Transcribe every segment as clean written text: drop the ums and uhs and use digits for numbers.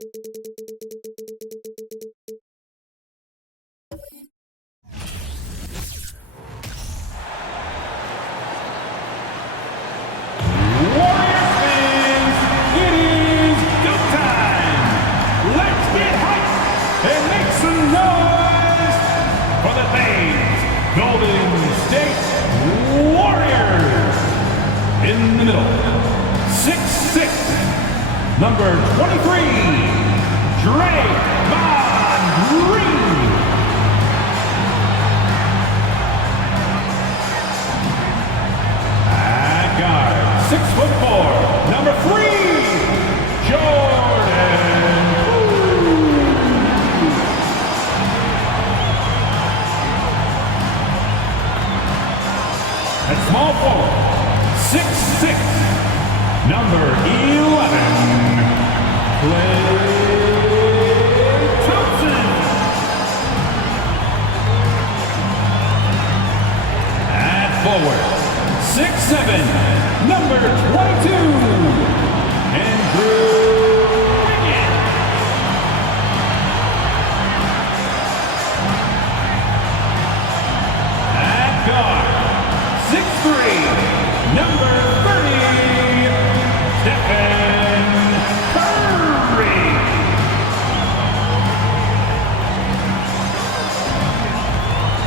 Golden State Warriors. In the middle, 6'6", number 23, Draymond Green. At guard, 6'4", number 3, Jordan Poole. At small forward, 6'6", number 11, Klay Thompson. At forward, 6'7", number 22, Andrew Wiggins. At guard, 6'3", number 30, Stephen Curry.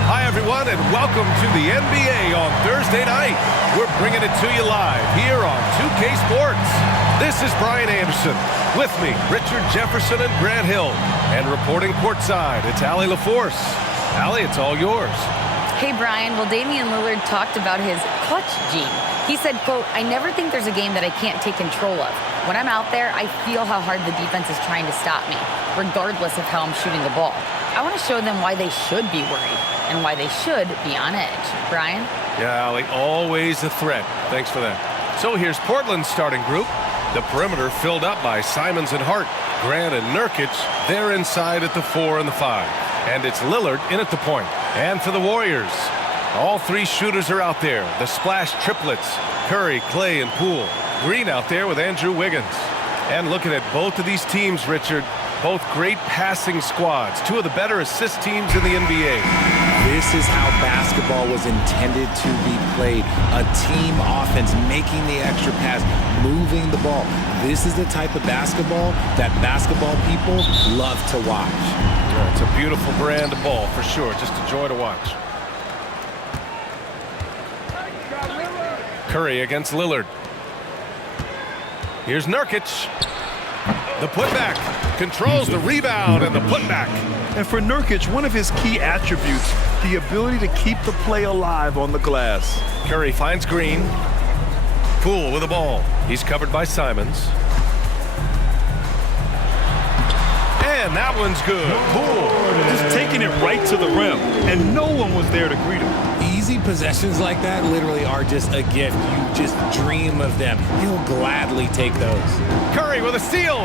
Hi, everyone, and welcome to the NBA on Thursday night. We're bringing it to you live here on 2K Sports. This is Brian Anderson. With me, Richard Jefferson and Grant Hill. And reporting courtside, it's Allie LaForce. Allie, it's all yours. Hey, Brian. Well, Damian Lillard talked about his clutch gene. He said, quote, "I never think there's a game that I can't take control of. When I'm out there, I feel how hard the defense is trying to stop me, regardless of how I'm shooting the ball. I want to show them why they should be worried and why they should be on edge." Brian? Yeah, Allie, always a threat. Thanks for that. So here's Portland's starting group. The perimeter filled up by Simons and Hart. Grant and Nurkic, they're inside at the 4 and the 5. And it's Lillard in at the point. And for the Warriors, all three shooters are out there. The splash triplets, Curry, Klay, and Poole. Green out there with Andrew Wiggins. And looking at both of these teams, Richard, both great passing squads. Two of the better assist teams in the NBA. This is how basketball was intended to be played. A team offense, making the extra pass, moving the ball. This is the type of basketball that basketball people love to watch. Yeah, it's a beautiful brand of ball for sure. Just a joy to watch. Curry against Lillard. Here's Nurkic. The putback. Controls the rebound and the putback. And for Nurkic, one of his key attributes, the ability to keep the play alive on the glass. Curry finds Green. Poole with the ball. He's covered by Simons. And that one's good. Poole Just taking it right to the rim, and no one was there to greet him. Easy possessions like that literally are just a gift. You just dream of them. He'll gladly take those. Curry with a steal.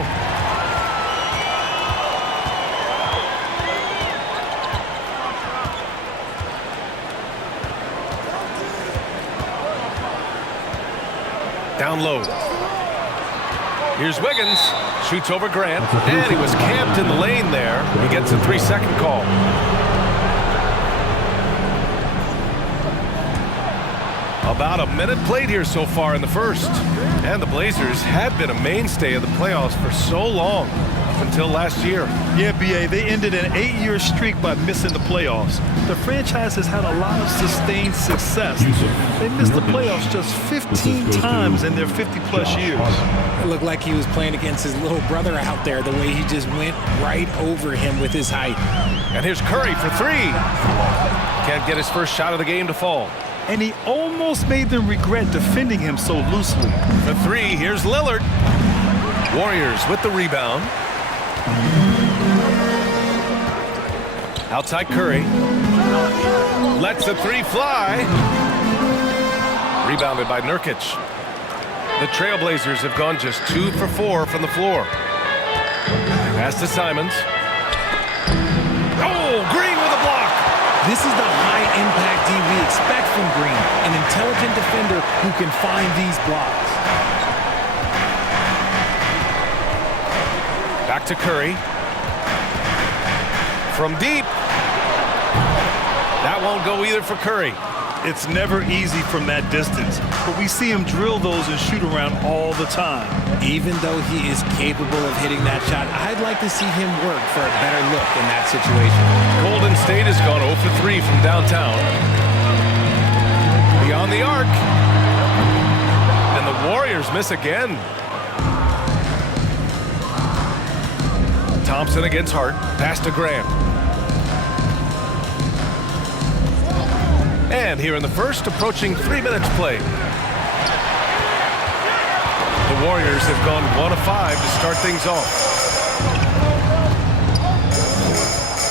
Down low. Here's Wiggins. Shoots over Grant. And he was camped in the lane there. He gets a 3-second call. About a minute played here so far in the first. And the Blazers had been a mainstay of the playoffs for so long, up until last year. Yeah, B.A., they ended an 8-year streak by missing the playoffs. The franchise has had a lot of sustained success. They missed the playoffs just 15 times in their 50-plus years. It looked like he was playing against his little brother out there, the way he just went right over him with his height. And here's Curry for three. Can't get his first shot of the game to fall. And he almost made them regret defending him so loosely. For three, here's Lillard. Warriors with the rebound. Outside Curry. Lets the three fly. Rebounded by Nurkic. The Trailblazers have gone just 2 for 4 from the floor. Pass to Simons. Oh, Green with a block. This is the high-impact D we expect from Green, an intelligent defender who can find these blocks. Back to Curry. From deep. That won't go either for Curry. It's never easy from that distance, but we see him drill those and shoot around all the time. Even though he is capable of hitting that shot, I'd like to see him work for a better look in that situation. Golden State has gone 0 for 3 from downtown. Beyond the arc. And the Warriors miss again. Thompson against Hart. Pass to Grant. And here in the first, approaching 3 minutes played. The Warriors have gone 1 of 5 to start things off.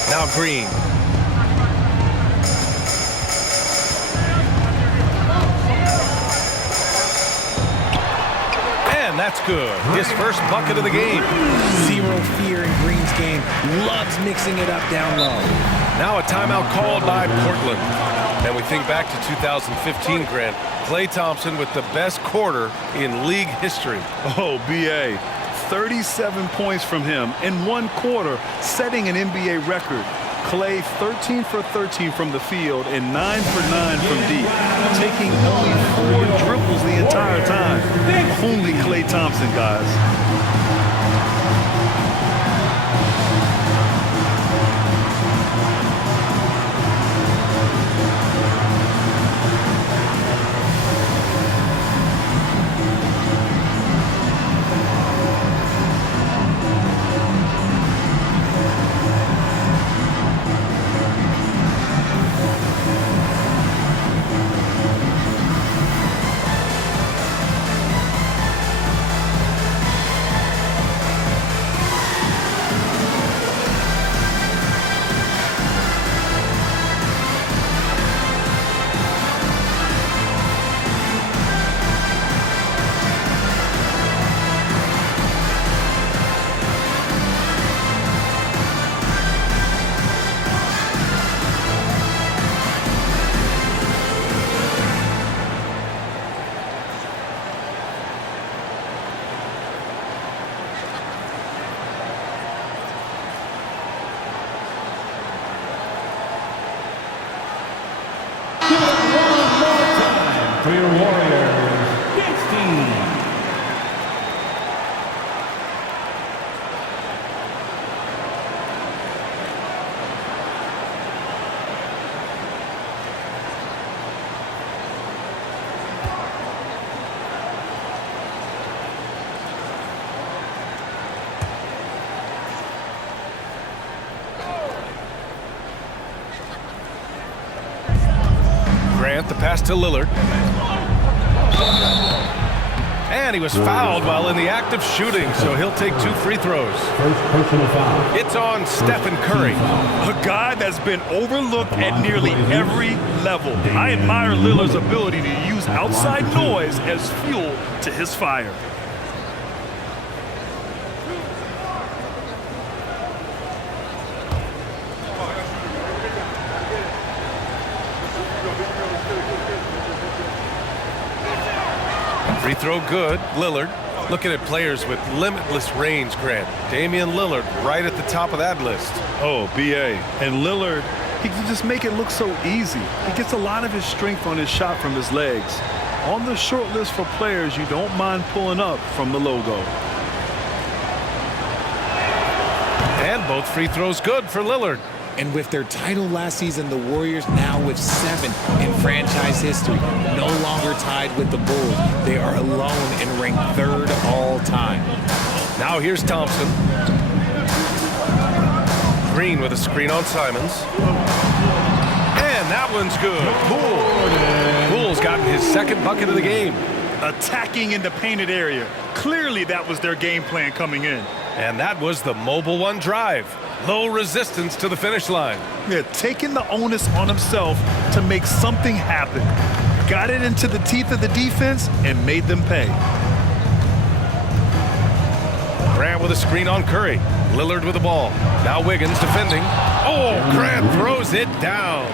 Now Green. And that's good. His first bucket of the game. Zero fear in Green's game. Loves mixing it up down low. Now a timeout called by Portland. And we think back to 2015, Grant. Klay Thompson with the best quarter in league history. Oh, B.A. 37 points from him in 1 quarter, setting an NBA record. Klay 13 for 13 from the field and 9 for 9 from deep, taking only 4 dribbles the entire time. Only Klay Thompson, guys. For your Warriors, 15. Grant, the pass to Lillard. And he was fouled while in the act of shooting, so he'll take 2 free throws. First personal foul. It's on Stephen Curry. A guy that's been overlooked at nearly every level. I admire Lillard's ability to use outside noise as fuel to his fire. Free throw good. Lillard. Looking at players with limitless range, Grant. Damian Lillard right at the top of that list. Oh, B.A. And Lillard, he can just make it look so easy. He gets a lot of his strength on his shot from his legs. On the short list for players you don't mind pulling up from the logo. And both free throws good for Lillard. And with their title last season, the Warriors now with 7 in franchise history, no longer tied with the Bulls. They are alone and ranked 3rd all time. Now here's Thompson. Green with a screen on Simons. And that one's good. Poole's gotten his 2nd bucket of the game. Attacking in the painted area. Clearly that was their game plan coming in. And that was the Mobile One drive. Low resistance to the finish line. Yeah, taking the onus on himself to make something happen. Got it into the teeth of the defense and made them pay. Grant with a screen on Curry. Lillard with the ball. Now Wiggins defending. Oh, Grant throws it down.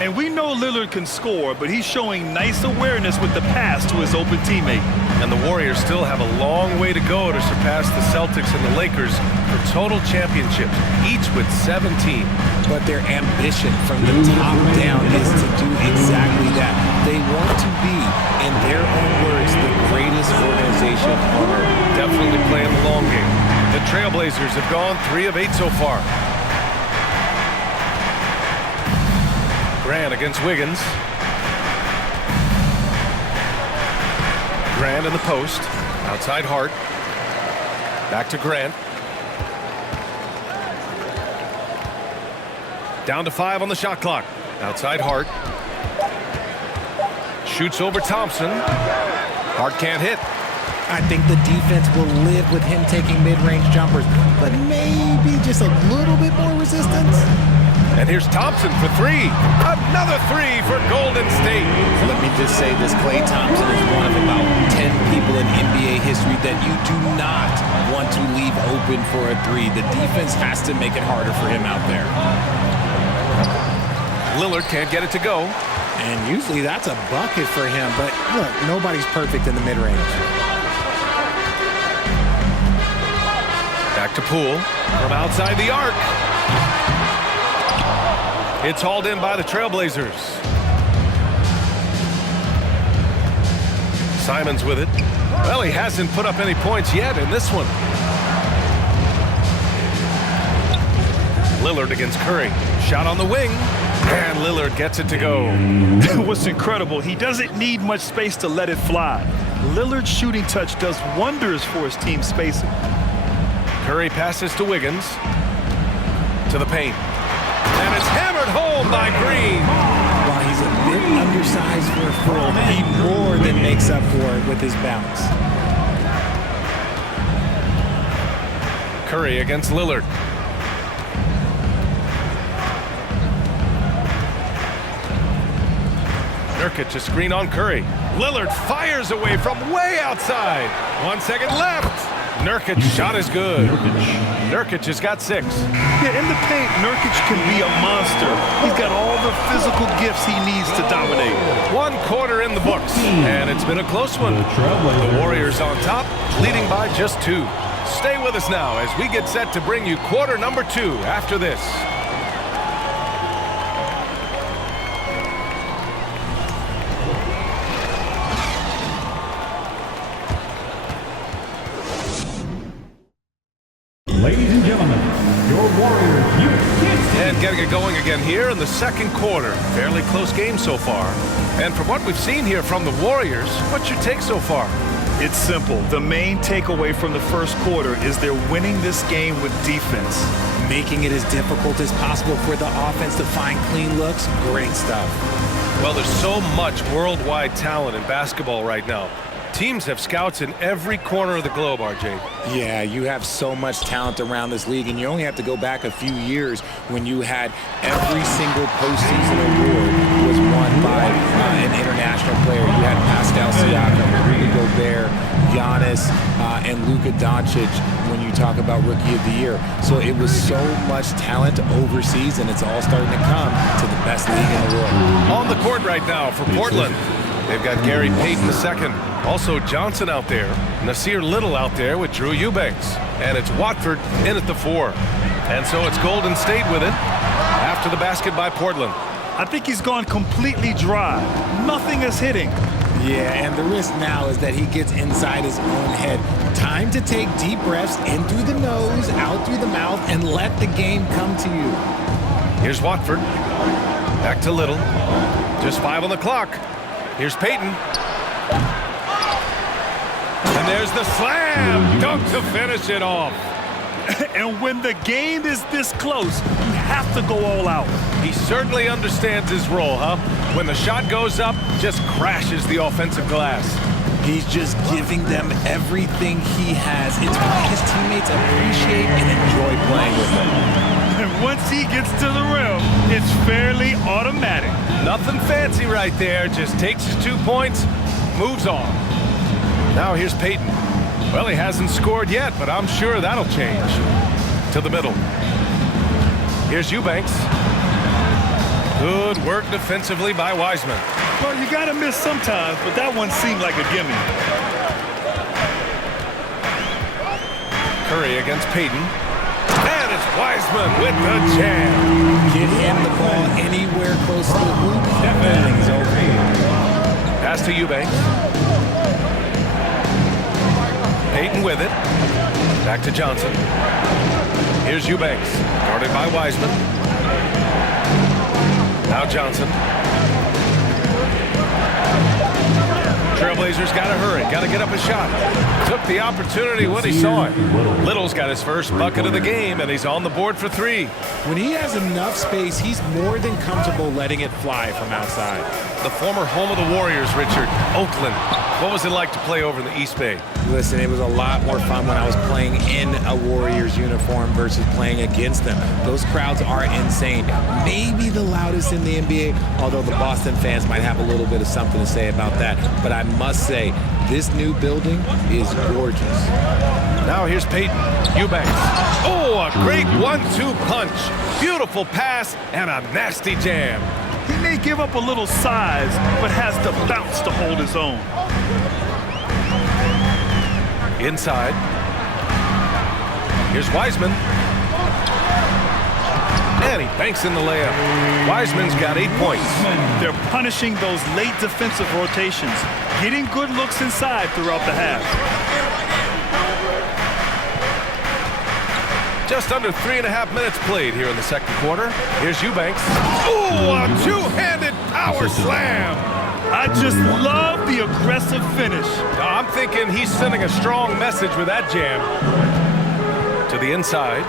And we know Lillard can score, but he's showing nice awareness with the pass to his open teammate. And the Warriors still have a long way to go to surpass the Celtics and the Lakers for total championships, each with 17. But their ambition from the top down is to do exactly that. They want to be, in their own words, the greatest organization on earth. Definitely playing the long game. The Trailblazers have gone 3 of 8 so far. Grant against Wiggins. Grant in the post. Outside Hart. Back to Grant. Down to 5 on the shot clock. Outside Hart. Shoots over Thompson. Hart can't hit. I think the defense will live with him taking mid-range jumpers, but maybe just a little bit more resistance. And here's Thompson for 3. Another 3 for Golden State. Let me just say this, Klay Thompson is one of about 10 people in NBA history that you do not want to leave open for a 3. The defense has to make it harder for him out there. Lillard can't get it to go. And usually that's a bucket for him, but look, nobody's perfect in the mid-range. Back to Poole from outside the arc. It's hauled in by the Trailblazers. Simons with it. Well, he hasn't put up any points yet in this one. Lillard against Curry. Shot on the wing. And Lillard gets it to go. What's incredible, he doesn't need much space to let it fly. Lillard's shooting touch does wonders for his team's spacing. Curry passes to Wiggins. To the paint. And it's hammered home by Green. While he's a bit undersized for a forward, he more than makes up for it with his bounce. Curry against Lillard. Nurkic a screen on Curry. Lillard fires away from way outside. 1 second left. Nurkic's shot is good. Nurkic has got 6. Yeah, in the paint, Nurkic can be a monster. He's got all the physical gifts he needs to dominate. 1 quarter in the books, and it's been a close one. The Warriors on top, leading by just 2. Stay with us now as we get set to bring you quarter number 2 after this. Ladies and gentlemen, your Warriors, And getting it going again here in the second quarter. Fairly close game so far. And from what we've seen here from the Warriors, what's your take so far? It's simple. The main takeaway from the first quarter is they're winning this game with defense. Making it as difficult as possible for the offense to find clean looks. Great stuff. Well, there's so much worldwide talent in basketball right now. Teams have scouts in every corner of the globe, RJ. Yeah, you have so much talent around this league, and you only have to go back a few years when you had every single postseason award was won by an international player. You had Pascal Siakam, Rudy Gobert, Giannis, and Luka Doncic when you talk about Rookie of the Year. So it was so much talent overseas, and it's all starting to come to the best league in the world. On the court right now for Portland. They've got Gary Payton II. Also Johnson out there. Nasir Little out there with Drew Eubanks. And it's Watford in at the 4. And so it's Golden State with it after the basket by Portland. I think he's gone completely dry. Nothing is hitting. Yeah, and the risk now is that he gets inside his own head. Time to take deep breaths in through the nose, out through the mouth, and let the game come to you. Here's Watford. Back to Little. Just 5 on the clock. Here's Payton. And there's the slam dunk to finish it off. And when the game is this close, you have to go all out. He certainly understands his role, huh? When the shot goes up, just crashes the offensive glass. He's just giving them everything he has. It's why his teammates appreciate and enjoy playing with him. And once he gets to the rim, it's fairly automatic. Nothing fancy right there. Just takes his 2 points, moves on. Now here's Payton. Well, he hasn't scored yet, but I'm sure that'll change. To the middle. Here's Eubanks. Good work defensively by Wiseman. Well, you got to miss sometimes, but that one seemed like a gimme. Curry against Payton. And it's Wiseman with the jam. Get him the ball anywhere close to the hoop. Everything's open. Pass to Eubanks. Payton with it. Back to Johnson. Here's Eubanks, guarded by Wiseman. Now Johnson. Trailblazers got to hurry, got to get up a shot. Took the opportunity when he saw it. Little's got his first bucket of the game, and he's on the board for 3. When he has enough space, he's more than comfortable letting it fly from outside. The former home of the Warriors, Richard, Oakland. What was it like to play over in the East Bay? Listen, it was a lot more fun when I was playing in a Warriors uniform versus playing against them. Those crowds are insane. Maybe the loudest in the NBA, although the Boston fans might have a little bit of something to say about that. But I must say, this new building is gorgeous. Now here's Payton. Eubanks. Oh, a great 1-2 punch. Beautiful pass and a nasty jam. He may give up a little size, but has the bounce to hold his own. Inside. Here's Wiseman. And he banks in the layup. Wiseman's got 8 points. They're punishing those late defensive rotations, getting good looks inside throughout the half. Just under 3.5 minutes played here in the second quarter. Here's Eubanks. Ooh, a two-handed power slam. I just love the aggressive finish. I'm thinking he's sending a strong message with that jam. To the inside.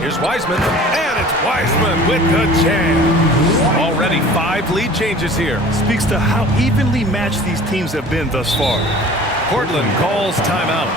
Here's Wiseman, and it's Wiseman with the jam. Already 5 lead changes here. Speaks to how evenly matched these teams have been thus far. Portland calls timeout.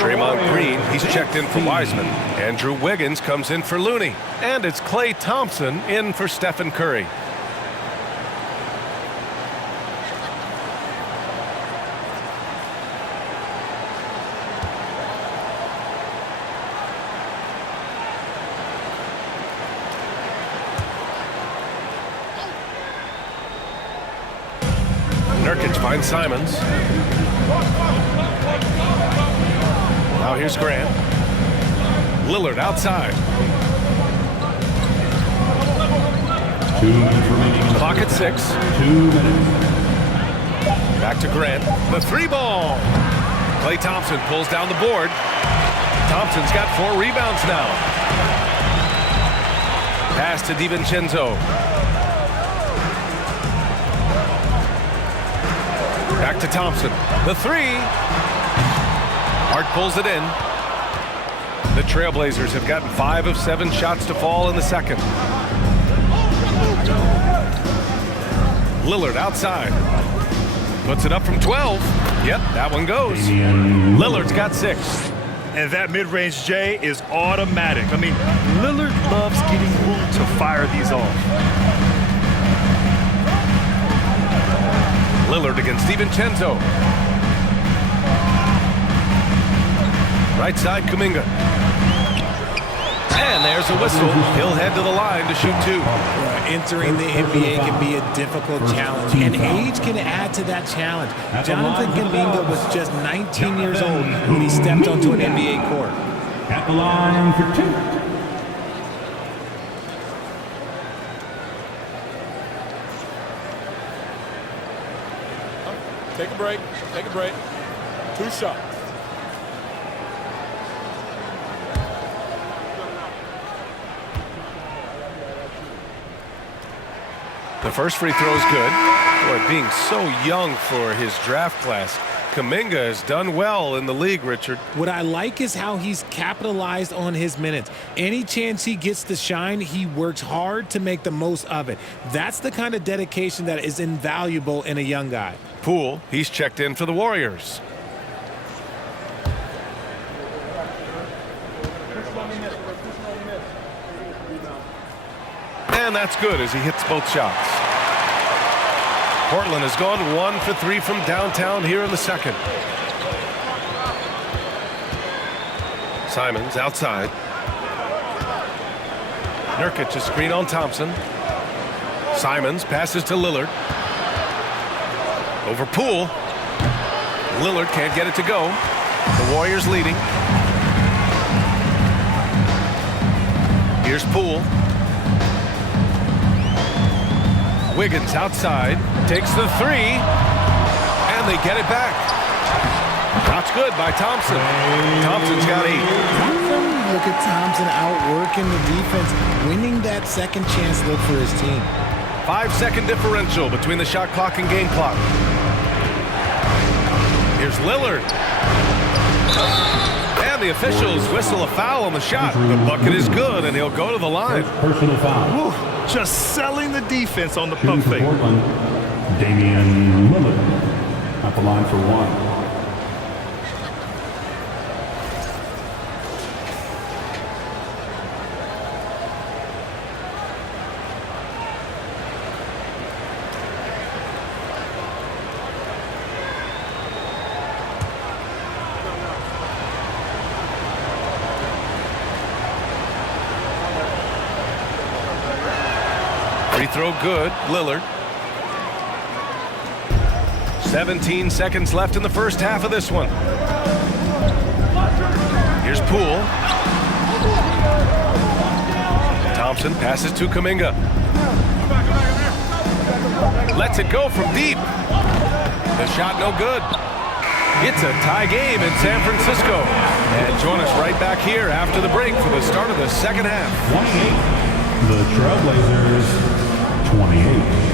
Draymond Green, he's checked in for Wiseman. Andrew Wiggins comes in for Looney. And it's Klay Thompson in for Stephen Curry. Nurkic finds Simons. Now here's Grant. Lillard outside. 2 minutes remaining. Clock at 6. 2 minutes. Back to Grant. The 3 ball. Klay Thompson pulls down the board. Thompson's got 4 rebounds now. Pass to DiVincenzo. Back to Thompson. The 3. Hart pulls it in. The Trailblazers have gotten 5 of 7 shots to fall in the second. Lillard outside. Puts it up from 12. Yep, that one goes. Lillard's got 6. And that mid-range J is automatic. I mean, Lillard loves getting room to fire these off. Lillard against DiVincenzo. Right side, Kuminga. And there's a whistle. He'll head to the line to shoot 2. Entering the NBA can be a difficult challenge, and age can add to that challenge. Jonathan Kuminga was just 19 years old when he stepped onto an NBA court. At the line for 2. Take a break. Take a break. 2 shots. The first free throw is good. Boy, being so young for his draft class, Kuminga has done well in the league, Richard. What I like is how he's capitalized on his minutes. Any chance he gets to shine, he works hard to make the most of it. That's the kind of dedication that is invaluable in a young guy. Poole, he's checked in for the Warriors. And that's good as he hits both shots. Portland has gone 1 for 3 from downtown here in the second. Simons outside. Nurkic a screen on Thompson. Simons passes to Lillard. Over Poole. Lillard can't get it to go. The Warriors leading. Here's Poole. Wiggins outside, takes the 3, and they get it back. That's good by Thompson. Thompson's got 8. Look at Thompson outworking the defense, winning that second chance look for his team. 5-second differential between the shot clock and game clock. Here's Lillard. And the officials whistle a foul on the shot. The bucket is good, and he'll go to the line. Personal foul. Just selling the defense on the Shooting pump for fake. Portland, Damian Lillard. At the line for 1. Free throw good, Lillard. 17 seconds left in the first half of this one. Here's Poole. Thompson passes to Kuminga. Lets it go from deep. The shot no good. It's a tie game in San Francisco. And join us right back here after the break for the start of the second half. 28. The Trailblazers, 28.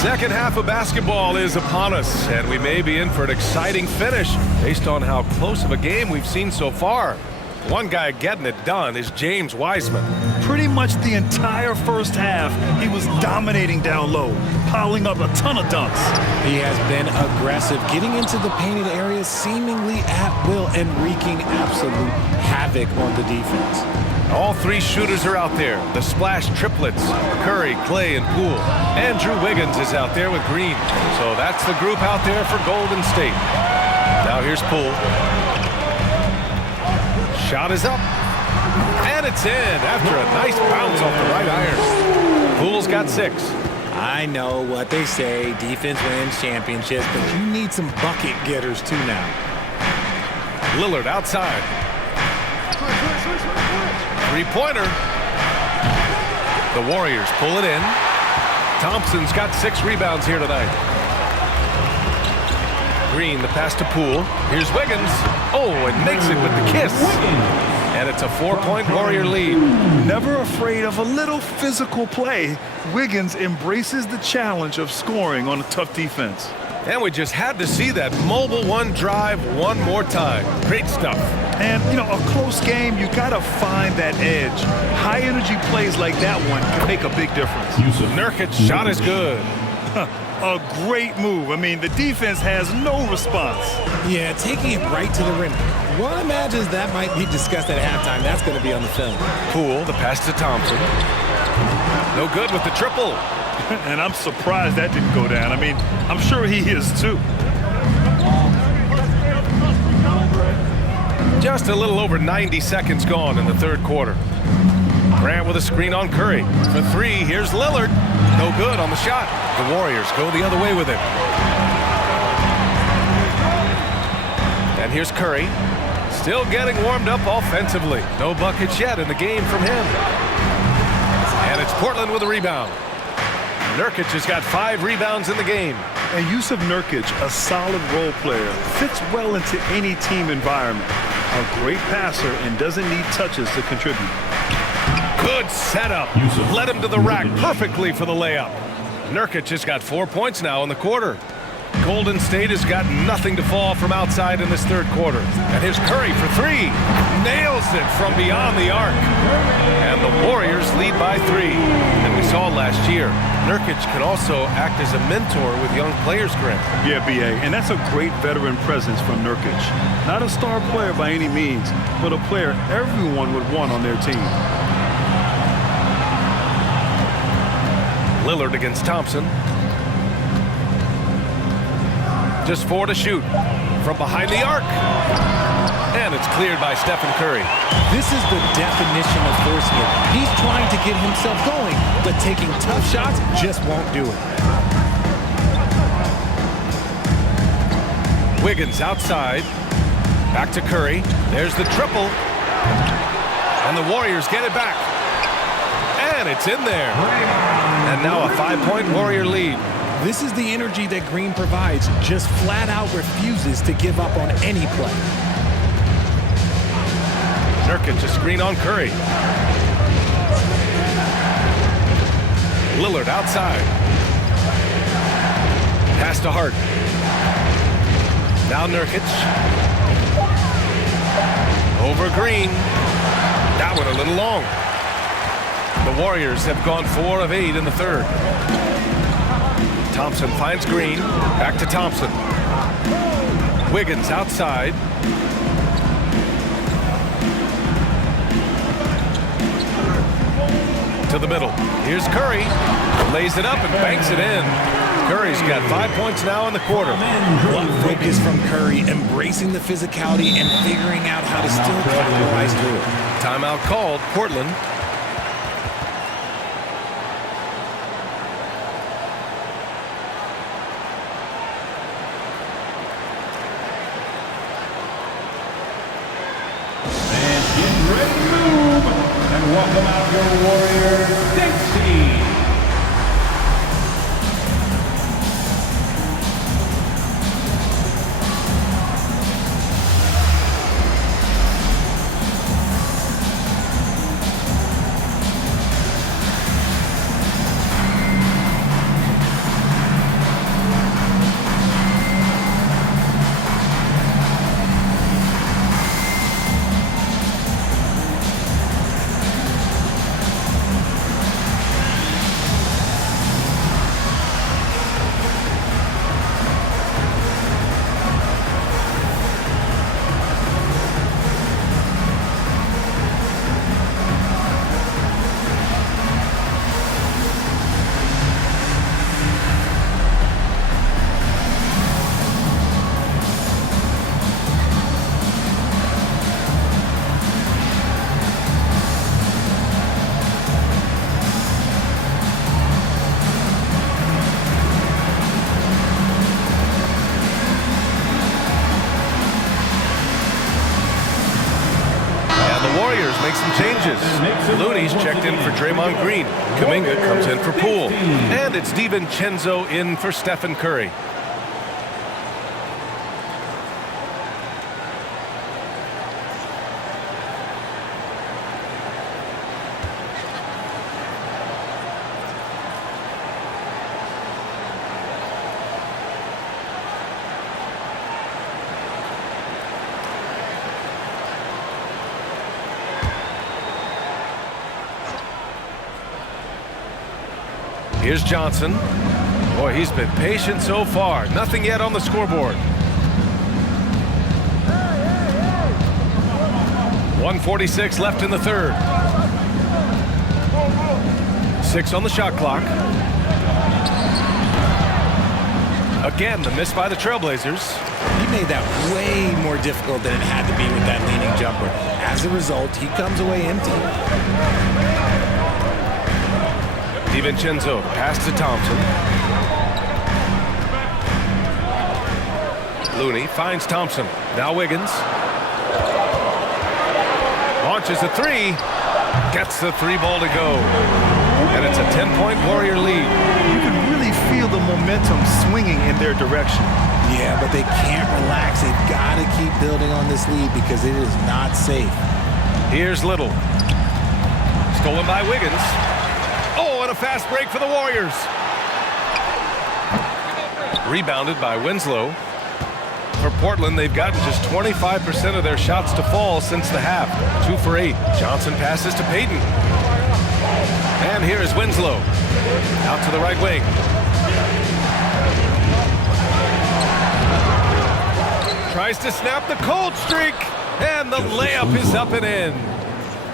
Second half of basketball is upon us, and we may be in for an exciting finish based on how close of a game we've seen so far. One guy getting it done is James Wiseman. Pretty much the entire first half, he was dominating down low, piling up a ton of dunks. He has been aggressive, getting into the painted areas seemingly at will and wreaking absolute havoc on the defense. All 3 shooters are out there. The splash triplets, Curry, Clay, and Poole. Andrew Wiggins is out there with Green. So that's the group out there for Golden State. Now here's Poole. Shot is up. And it's in after a nice bounce off the right iron. Poole's got 6. I know what they say, defense wins championships, but you need some bucket getters too now. Lillard outside. Three-pointer. The Warriors pull it in. Thompson's got 6 rebounds here tonight. Green, the pass to Poole. Here's Wiggins. Oh, and makes it with the kiss. And it's a 4-point Warrior lead. Never afraid of a little physical play, Wiggins embraces the challenge of scoring on a tough defense. And we just had to see that mobile one drive one more time. Great stuff. And, you know, a close game, you got to find that edge. High-energy plays like that one can make a big difference. Nurkic's shot is good. A great move. I mean, the defense has no response. Yeah, taking it right to the rim. One imagines that might be discussed at halftime. That's going to be on the film. Poole, the pass to Thompson. No good with the triple. And I'm surprised that didn't go down. I mean, I'm sure he is too. Just a little over 90 seconds gone in the third quarter. Grant with a screen on Curry. For three, here's Lillard. No good on the shot. The Warriors go the other way with it. And here's Curry. Still getting warmed up offensively. No buckets yet in the game from him. And it's Portland with a rebound. Nurkic has got 5 rebounds in the game. And Jusuf Nurkic, a solid role player, fits well into any team environment. A great passer and doesn't need touches to contribute. Good setup. Led him to the rack perfectly for the layup. Nurkic has got 4 points now in the quarter. Golden State has got nothing to fall from outside in this third quarter. And here's Curry for 3. Nails it from beyond the arc. And the Warriors lead by 3. And we saw last year, Nurkic can also act as a mentor with young players, Grant. Yeah, B.A., and that's a great veteran presence from Nurkic. Not a star player by any means, but a player everyone would want on their team. Lillard against Thompson. Just 4 to shoot from behind the arc. And it's cleared by Stephen Curry. This is the definition of forcing it. He's trying to get himself going, but taking tough shots just won't do it. Wiggins outside. Back to Curry. There's the triple. And the Warriors get it back. And it's in there. And now a 5-point Warrior lead. This is the energy that Green provides, just flat out refuses to give up on any play. Nurkic a screen on Curry. Lillard outside. Pass to Hart. Now Nurkic. Over Green. That one a little long. The Warriors have gone 4 of 8 in the third. Thompson finds Green. Back to Thompson. Wiggins outside. To the middle. Here's Curry. Lays it up and banks it in. Curry's got 5 points now in the quarter. What focus from Curry, embracing the physicality and figuring out how to still capitalize through it. Timeout called. Portland. Welcome out your Warrior, Dixie. Make some changes. Looney's checked in for Draymond Green. Kuminga comes in for Poole. And it's DiVincenzo in for Stephen Curry. Here's Johnson. Boy, he's been patient so far. Nothing yet on the scoreboard. 1:46 left in the third. 6 on the shot clock. Again, the miss by the Trailblazers. He made that way more difficult than it had to be with that leaning jumper. As a result, he comes away empty. DiVincenzo pass to Thompson. Looney finds Thompson. Now Wiggins. Launches a three. Gets the three ball to go. And it's a 10-point Warrior lead. You can really feel the momentum swinging in their direction. Yeah, but they can't relax. They've got to keep building on this lead because it is not safe. Here's Little. Stolen by Wiggins. Oh, and a fast break for the Warriors. Rebounded by Winslow. For Portland, they've gotten just 25% of their shots to fall since the half. 2 for 8. Johnson passes to Payton. And here is Winslow. Out to the right wing. Tries to snap the cold streak. And the layup is up and in.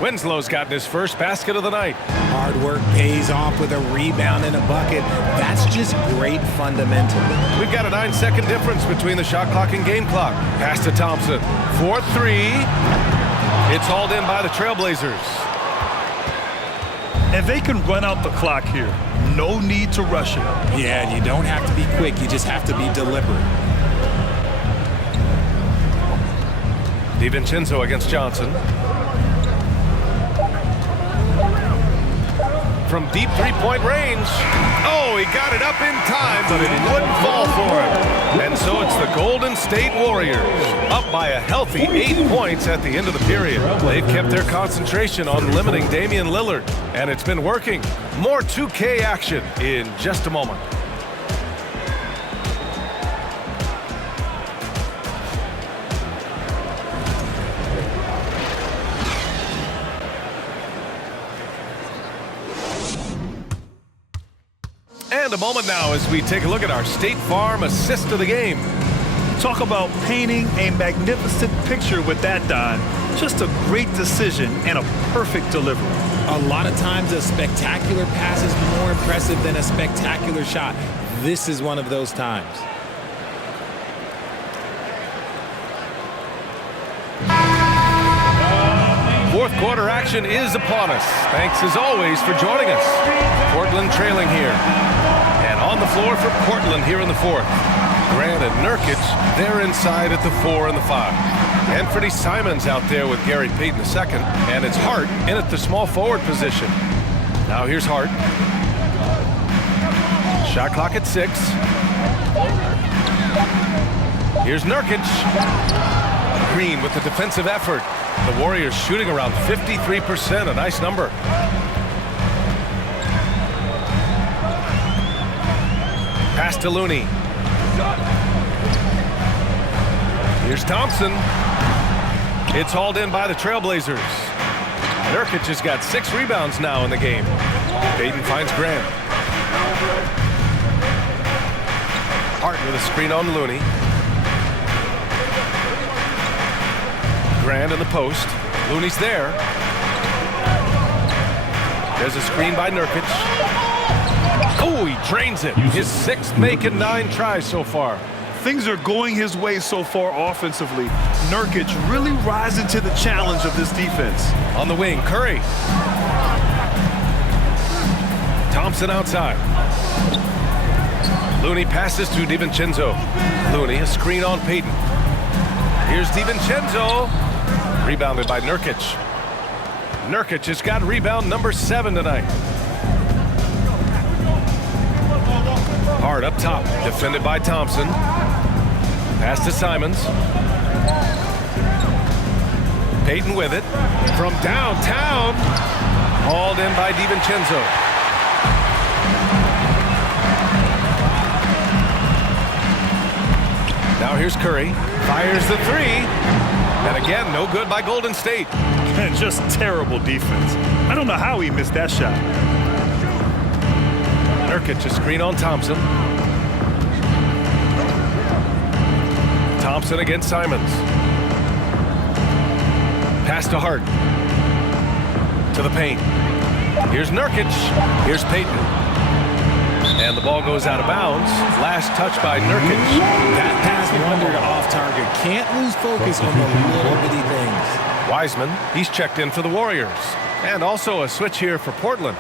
Winslow's gotten his first basket of the night. Hard work pays off with a rebound and a bucket. That's just great fundamental. We've got a 9-second difference between the shot clock and game clock. Pass to Thompson. 4-3. It's hauled in by the Trailblazers. And they can run out the clock here. No need to rush it. Yeah, you don't have to be quick. You just have to be deliberate. DiVincenzo against Johnson. From deep three-point range. Oh, he got it up in time, but it wouldn't fall for him. And so it's the Golden State Warriors, up by a healthy 8 points at the end of the period. They've kept their concentration on limiting Damian Lillard, and it's been working. More 2K action in just a moment. And a moment now as we take a look at our State Farm assist of the game. Talk about painting a magnificent picture with that, Don. Just a great decision and a perfect delivery. A lot of times a spectacular pass is more impressive than a spectacular shot. This is one of those times. Fourth quarter action is upon us. Thanks as always for joining us. Portland trailing here. And on the floor for Portland here in the fourth. Grant and Nurkic, they're inside at the 4 and the 5. Anthony Simons out there with Gary Payton II. And it's Hart in at the small forward position. Now here's Hart. Shot clock at 6. Here's Nurkic. Green with the defensive effort. The Warriors shooting around 53%, a nice number. Pass to Looney. Here's Thompson. It's hauled in by the Trailblazers. Nurkic has got 6 rebounds now in the game. Payton finds Grant. Hart with a screen on Looney. Grant in the post. Looney's there. There's a screen by Nurkic. Oh, he drains it. His 6th make and 9 tries so far. Things are going his way so far offensively. Nurkic really rising to the challenge of this defense. On the wing, Curry. Thompson outside. Looney passes to DiVincenzo. Looney, a screen on Payton. Here's DiVincenzo. Rebounded by Nurkic. Nurkic has got rebound number 7 tonight. Hart up top, defended by Thompson. Pass to Simons. Payton with it. From downtown. Hauled in by DiVincenzo. Now here's Curry. Fires the 3. And again, no good by Golden State. And just terrible defense. I don't know how he missed that shot. Nurkic a screen on Thompson. Thompson against Simons. Pass to Hart. To the paint. Here's Nurkic. Here's Payton. And the ball goes out of bounds. Last touch by Nurkic. That pass wandered off target. Can't lose focus on the little bitty things. Wiseman, he's checked in for the Warriors. And also a switch here for Portland.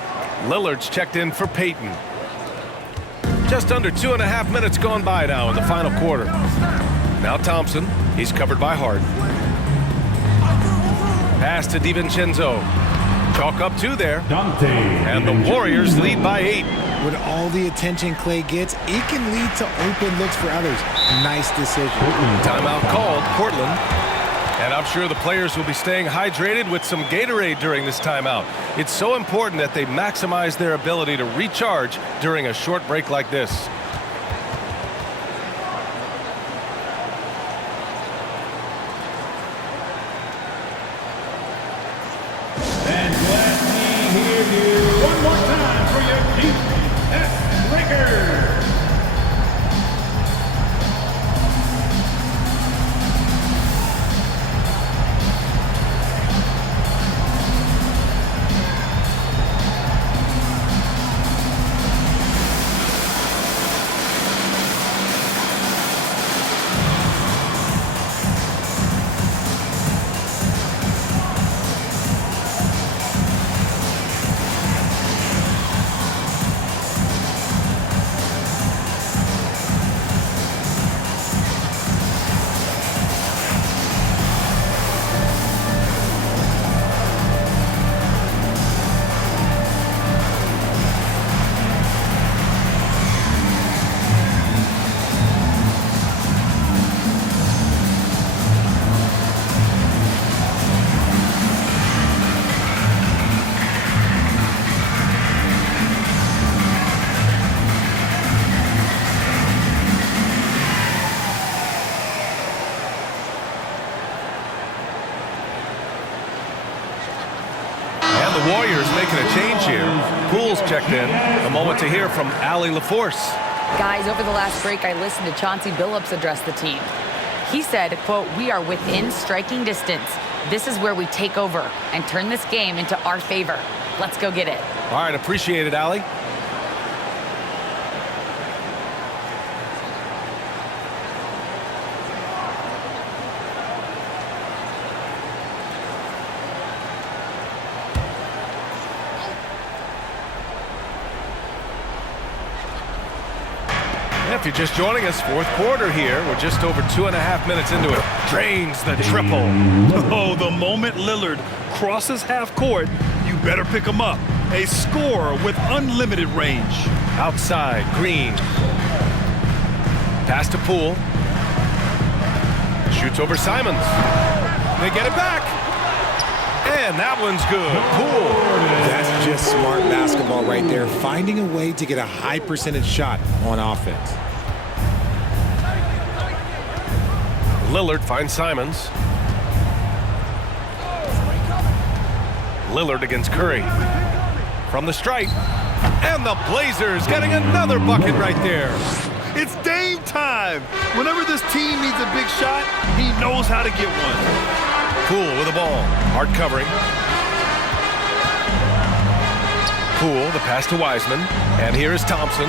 Lillard's checked in for Payton. Just under 2.5 minutes gone by now in the final quarter. Now Thompson, he's covered by Hart. Pass to DiVincenzo. Chalk up 2 there. Dante. And the Warriors lead by 8. With all the attention Clay gets, it can lead to open looks for others. Nice decision. Timeout called, Portland. And I'm sure the players will be staying hydrated with some Gatorade during this timeout. It's so important that they maximize their ability to recharge during a short break like this. And let me hear you one more time for your defense Lakers. Warriors making a change here. Poole's checked in. A moment to hear from Allie LaForce. Guys, over the last break, I listened to Chauncey Billups address the team. He said, quote, "We are within striking distance. This is where we take over and turn this game into our favor. Let's go get it." All right, appreciate it, Allie. If you're just joining us, fourth quarter here. We're just over 2.5 minutes into it. Drains the triple. Oh, the moment Lillard crosses half court, you better pick him up. A scorer with unlimited range. Outside, Green. Pass to Poole. Shoots over Simons. They get it back. And that one's good. Poole. That's just smart basketball right there. Finding a way to get a high percentage shot on offense. Lillard finds Simons. Lillard against Curry. From the stripe. And the Blazers getting another bucket right there. It's Dame time. Whenever this team needs a big shot, he knows how to get one. Poole with the ball. Hard covering. Poole, the pass to Wiseman. And here is Thompson.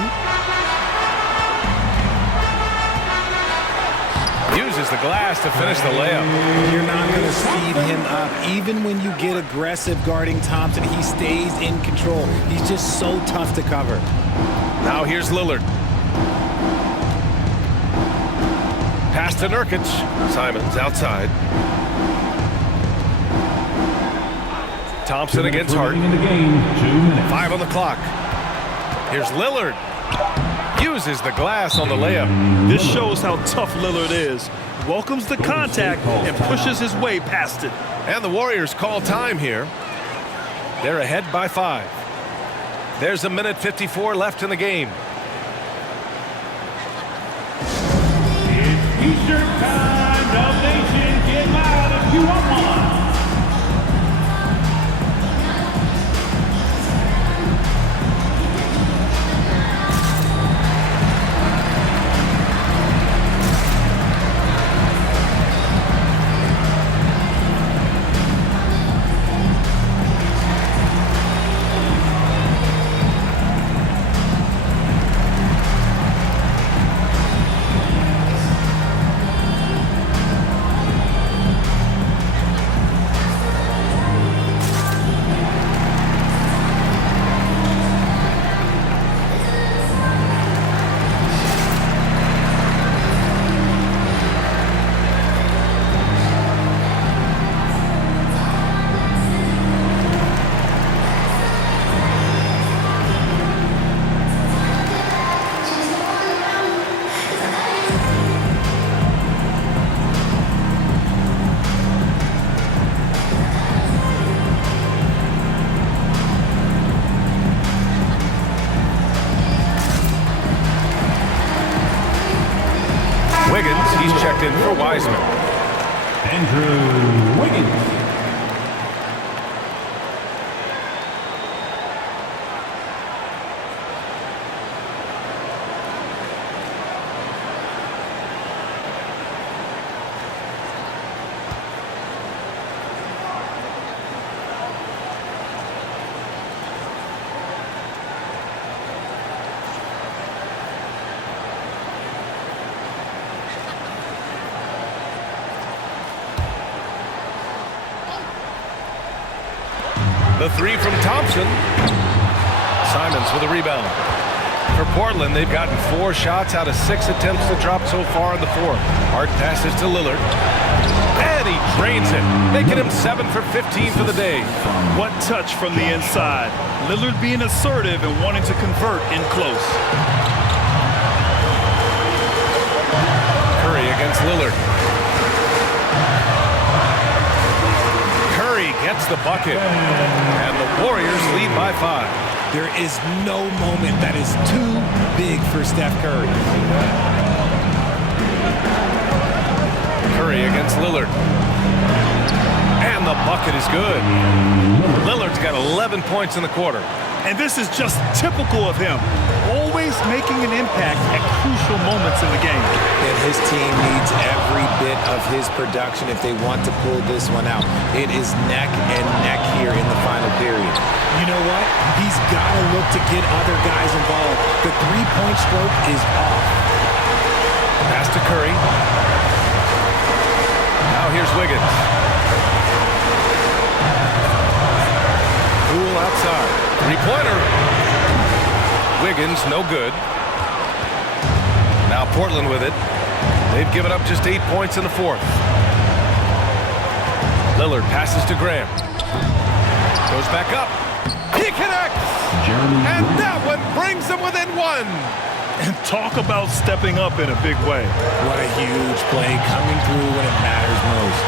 Uses the glass to finish the layup. You're not going to speed him up. Even when you get aggressive guarding Thompson, he stays in control. He's just so tough to cover. Now here's Lillard. Pass to Nurkic. Simons outside. Thompson against Hart. In the game, 2 minutes. 5 on the clock. Here's Lillard. Uses the glass on the layup. This shows how tough Lillard is. Welcomes the contact and pushes his way past it. And the Warriors call time here. They're ahead by 5. There's a minute 54 left in the game. It's T-shirt time. Dub Nation, get loud if you want one. Andrew Wiggins. The three from Thompson. Simons with a rebound. For Portland, they've gotten 4 shots out of 6 attempts to drop so far in the fourth. Hart passes to Lillard. And he drains it, making him 7 for 15 for the day. What touch from the inside. Lillard being assertive and wanting to convert in close. Curry against Lillard. Curry gets the bucket. And the Warriors lead by 5. There is no moment that is too big for Steph Curry. Curry against Lillard. And the bucket is good. Lillard's got 11 points in the quarter. And this is just typical of him. Always making an impact at crucial moments in the game. And his team needs every bit of his production if they want to pull this one out. It is neck and neck here in the final period. You know what? He's got to look to get other guys involved. The three-point stroke is off. Pass to Curry. Now here's Wiggins. Poole outside. Three-pointer. Wiggins, no good. Now Portland with it. They've given up just 8 points in the fourth. Lillard passes to Graham. Goes back up. He connects! And that one brings them within 1. And talk about stepping up in a big way. What a huge play coming through when it matters most.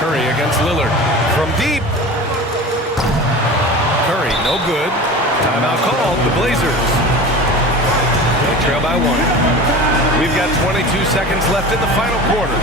Curry against Lillard. From deep. Curry, no good. Timeout called, the Blazers. They trail by 1. We've got 22 seconds left in the final quarter.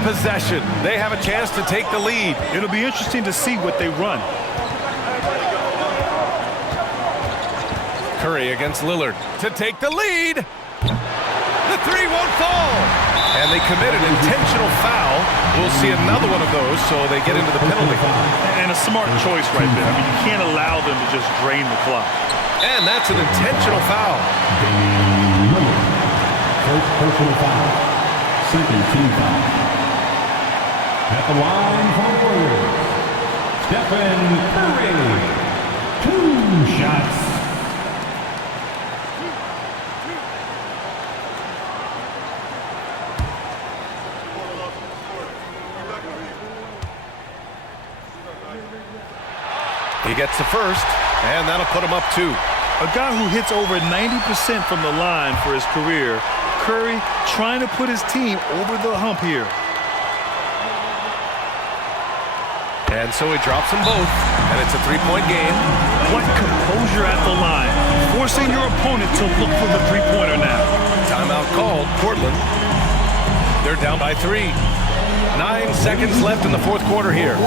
Possession. They have a chance to take the lead. It'll be interesting to see what they run. Curry against Lillard to take the lead. The three won't fall. And they commit an intentional foul. We'll see another one of those, so they get into the penalty. And a smart choice right there. I mean, you can't allow them to just drain the clock. And that's an intentional foul. First personal foul. Second team foul. At the line for Warriors, Stephen Curry. 2 shots. He gets the first, and that'll put him up 2. A guy who hits over 90% from the line for his career, Curry trying to put his team over the hump here. And so he drops them both, and it's a 3-point game. What composure at the line, forcing your opponent to look for the three-pointer now. Timeout called, Portland. They're down by 3. 9 seconds left in the fourth quarter here.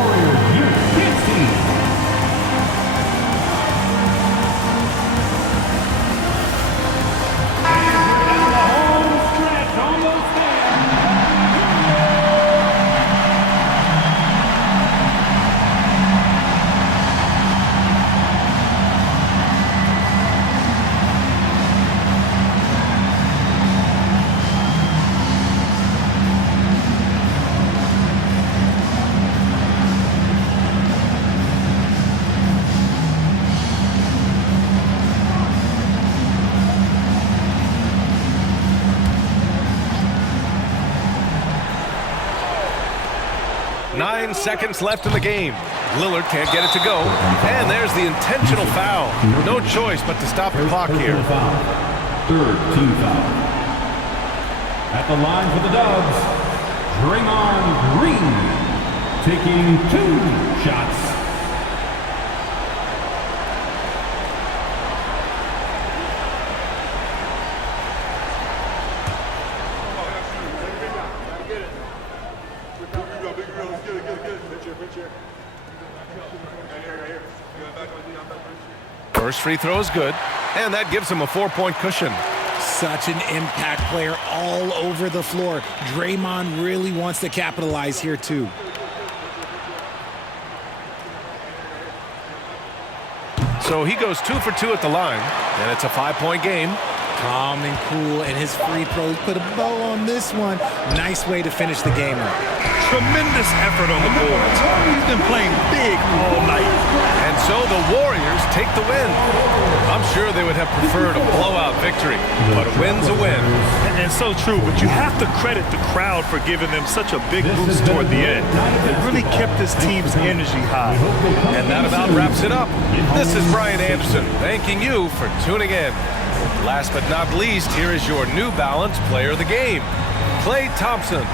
Seconds left in the game. Lillard can't get it to go. And there's the intentional foul. No choice but to stop the clock here. Third team foul. At the line for the Dubs, Draymond Green taking 2 shots. First free throw is good, and that gives him a 4-point cushion. Such an impact player all over the floor. Draymond really wants to capitalize here too. So he goes 2 for 2 at the line, and it's a 5-point game. Calm and cool, and his free throws put a bow on this one. Nice way to finish the game up. Tremendous effort on the boards. He's been playing big all night. And so the Warriors take the win. I'm sure they would have preferred a blowout victory, but a win's a win. And so true, but you have to credit the crowd for giving them such a big boost toward the end. It really kept this team's energy high. And that about wraps it up. This is Brian Anderson, thanking you for tuning in. Last but not least, here is your New Balance player of the game, Klay Thompson.